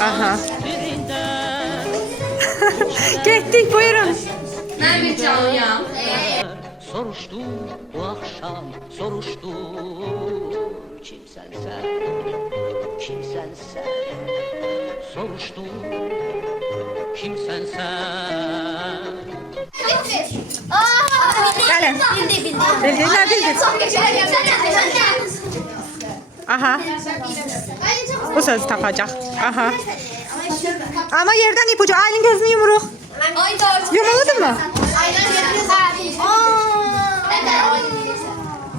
Aha. Getdik, buyurun. Ben bir canlıyam. Soruştu bu akşam, soruştu. Kimsen sen, kimsen sen? Soruştu, kimsen sen? Gəlin. Bildin, nə bildin? Aha. Bu sözü tapacaq. Aha. Ama yerdən ipucu. Aylin gözünü yumuruq. Yumuldu mu?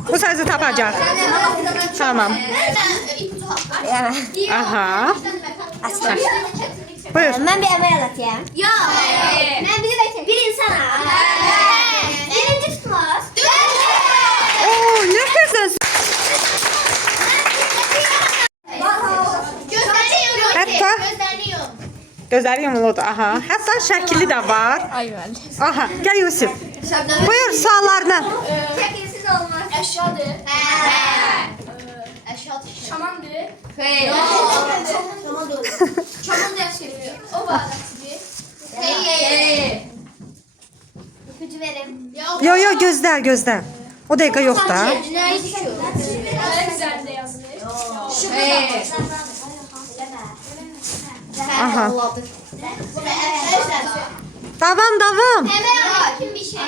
Bu sözü tapacaq. Tamam. Aha. Buyur. Ben bir emeğe anlatayım. Yok. Ben bir insanım. Birinci tutmaz. Oo, ne söz? Hatta gözləri yumuludur. Aha. Hətta şəkli də var. Aha. Gəl Yusuf. Buyur suallarını. Şekilsiz olmaz. Eşyadır. Eşyadır. Şamandır. Hayır. Şaman ders geliyor. O bağlatıcı. Hayır. İpucu verim. Yo yo gözlər. O dəqiqə yox da. Cinayet şu. Ayak üzerinde yazılır. Hayır. Aha. Davam. Davam. Hemen kim bir şey.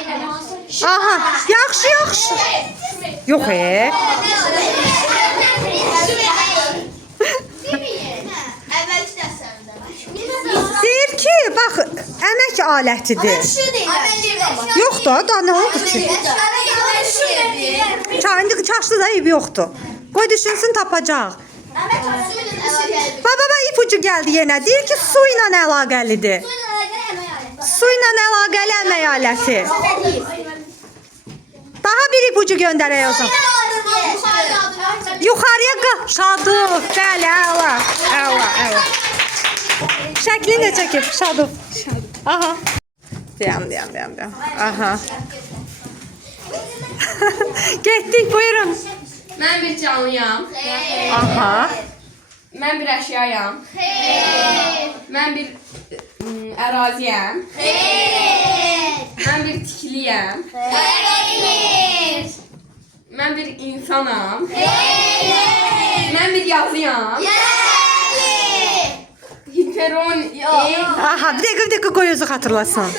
Aha. Yaxşı. Yox Evvelki derslerinde. Deyir ki, bax, əmək alətidir. Şu değil. Yox da, nə oldu ki? İndi çaşdı da ev yoxdur. Qoy düşünsün, tapacaq. Baba, ipucu gəldi yenə. Deyir ki, su ilə əlaqəlidir. Su ilə əlaqəli əmək aləti. Daha bir ipucu göndərək o zaman. Yuxarıya Şadov. Bəli, əla. Şəklini də çəkib, Şadov. Aha. Deyəm. Aha. Getdik, buyurun. Ben bir canlıyam. Aha. Ben bir eşyayam. Ben bir əraziyəm. Ben bir tikiliyəm. Ben bir insanam. Ben bir yazıyam. Hiperon. Aha, bir dəqiqə qoy özü xatırlasın.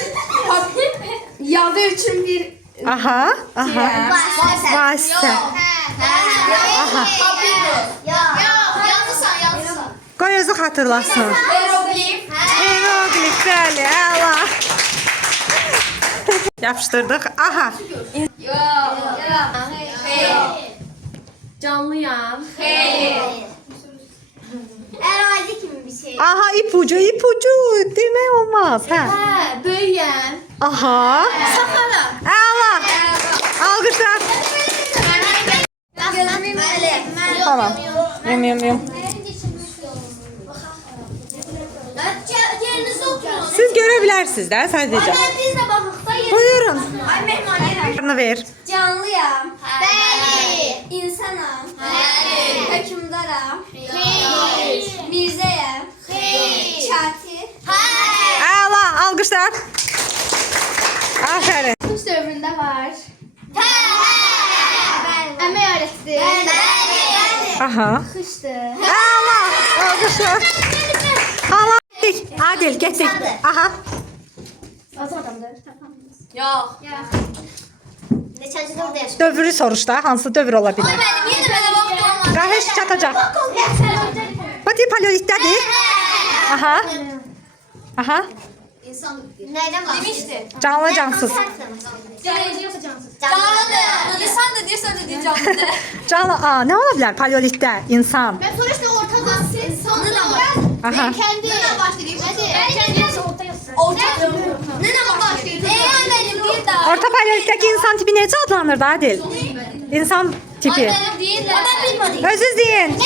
Yazı için bir Aha. Vasitə. Qoy özü xatırlasın. hieroglif. Hieroglif, bəli, əla. Yapışdırdıq. Aha. Canlıyam. Erazi gibi bir şey. Aha, ipucu. Demək olmaz. Hə. Böyüyəm. Aha. Əla. Alqışlar. Tamam. Yum. Yerinize oturun. Siz görə bilərsiniz də sadəcə. Biz de bakıktayız. Buyurun. Ay mehmaneler. Bunu ver. Canlıyam. Bəli. İnsanam. Bəli. Hökümdaram. Xeyr. Mirzəyəm. Xeyr. Katib. Hayır. Əla, alqışlar. Aferin. Kurs dövründe var. Bəli. Emek öğretti. Bəli. Aha. Kıştı. Əla, alqışlar. Hala. Adil, getdik. Aha. Altın adamdır. Yok. Neçənci dövrdə yaşayır? Dövrü soruş da, hansı dövr ola bilər? Benim yeni böyle vaxtım var. Qahiş çatacaq. Batik paleolitdədir. Aha. Neyden bahsediyorsun? Canlı cansız. Canlı yoksa cansız. Canlıdır. İnsan da diye söylediğin canlıdır. Canlı, nə ola bilər paleolitdə? İnsan. Ben sonuçta ortada Sonu da var. Aha. kendi başlayayım. Ben kendi orta yazsın. Ne zaman başlıyor? Benim bir daha. Orta paleolitdəki insan tipi necə adlanırdı Adil? İnsan tipi. Benim değil de. Ben bilmedim. Özünüz deyin. Ne?